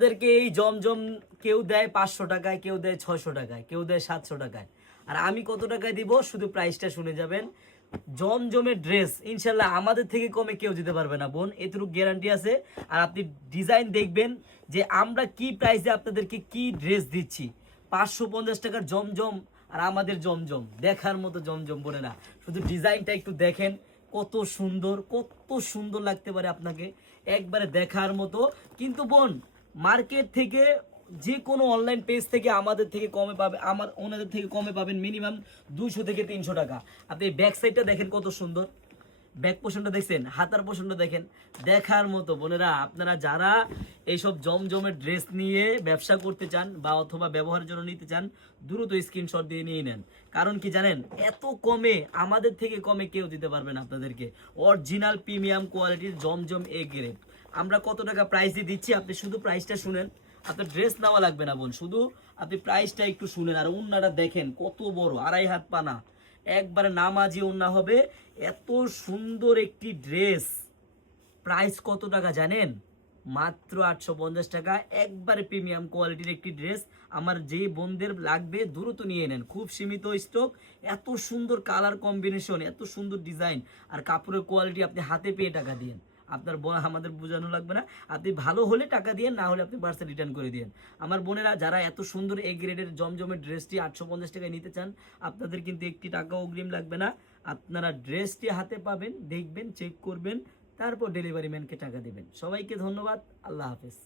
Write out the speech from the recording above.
ওদেরকে এই জমজম কেউ দেয় 500 টাকায়, কেউ দেয় 600 টাকায়, কেউ দেয় 700 টাকায়। আর আমি কত টাকায় দিব শুধু প্রাইসটা শুনে যাবেন। জমজমের ড্রেস ইনশাল্লাহ আমাদের থেকে কমে কেউ দিতে পারবে না বোন, এটুকু গ্যারান্টি আছে। আর আপনি ডিজাইন দেখবেন যে আমরা কি প্রাইসে আপনাদেরকে কি ড্রেস দিচ্ছি। 550 টাকার জমজম আর আমাদের জমজম দেখার মতো জমজম বলে না, শুধু ডিজাইনটা একটু দেখেন কত সুন্দর, কত সুন্দর লাগতে পারে আপনাকে, একবারে দেখার মতো। কিন্তু বোন মার্কেট থেকে যে কোনো অনলাইন পেজ থেকে আমাদের থেকে কমে পাবে, ওনাদের থেকে কমে পাবেন মিনিমাম 200 থেকে 300 টাকা। আপনি ব্যাক সাইডটা দেখেন কত সুন্দর, ব্যাক পোর্শনটা দেখছেন, হাতার পোর্শনটা দেখেন, দেখার মতো। বোনেরা আপনারা যারা এইসব জমজমের ড্রেস নিয়ে ব্যবসা করতে চান বা অথবা ব্যবহারের জন্য নিতে চান, দ্রুত স্ক্রিনশট দিয়ে নিয়ে নেন। কারণ কি জানেন, এত কমে আমাদের থেকে কমে কেউ দিতে পারবে না আপনাদেরকে। অরিজিনাল প্রিমিয়াম কোয়ালিটির জমজম এ গ্রেড আমরা কত টাকা প্রাইস দিয়ে দিচ্ছি, আপনি শুধু প্রাইসটা শুনেন। আপনার ড্রেস নেওয়া লাগবে না বোন, শুধু আপনি প্রাইসটা একটু শুনেন। আর উন্নাটা দেখেন কত বড়, 2.5 হাত পানা, একবারে নামাজি ওন্না হবে। এত সুন্দর একটি ড্রেস প্রাইস কত টাকা জানেন? মাত্র 850 টাকা। একবারে প্রিমিয়াম কোয়ালিটির একটি ড্রেস। আমার যে বোনদের লাগবে দ্রুত নিয়ে নেন, খুব সীমিত স্টক। এত সুন্দর কালার কম্বিনেশন, এত সুন্দর ডিজাইন আর কাপড়ের কোয়ালিটি, আপনি হাতে পেয়ে টাকা দিন। আপনার বোন আমাদের বোঝানো লাগবে না, আপনি ভালো হলে টাকা দিয়ে, না হলে আপনি পার্সেল রিটার্ন করে দিন। আমার বোনেরা যারা এত সুন্দর এ গ্রেডের জমজমের ড্রেসটি 850 টাকায় নিতে চান, আপনাদের কিন্তু একটি টাকা অগ্রিম লাগবে না। আপনারা ড্রেসটি হাতে পাবেন, দেখবেন, চেক করবেন, তারপর ডেলিভারি ম্যানকে টাকা দিবেন। সবাইকে ধন্যবাদ, আল্লাহ হাফেজ।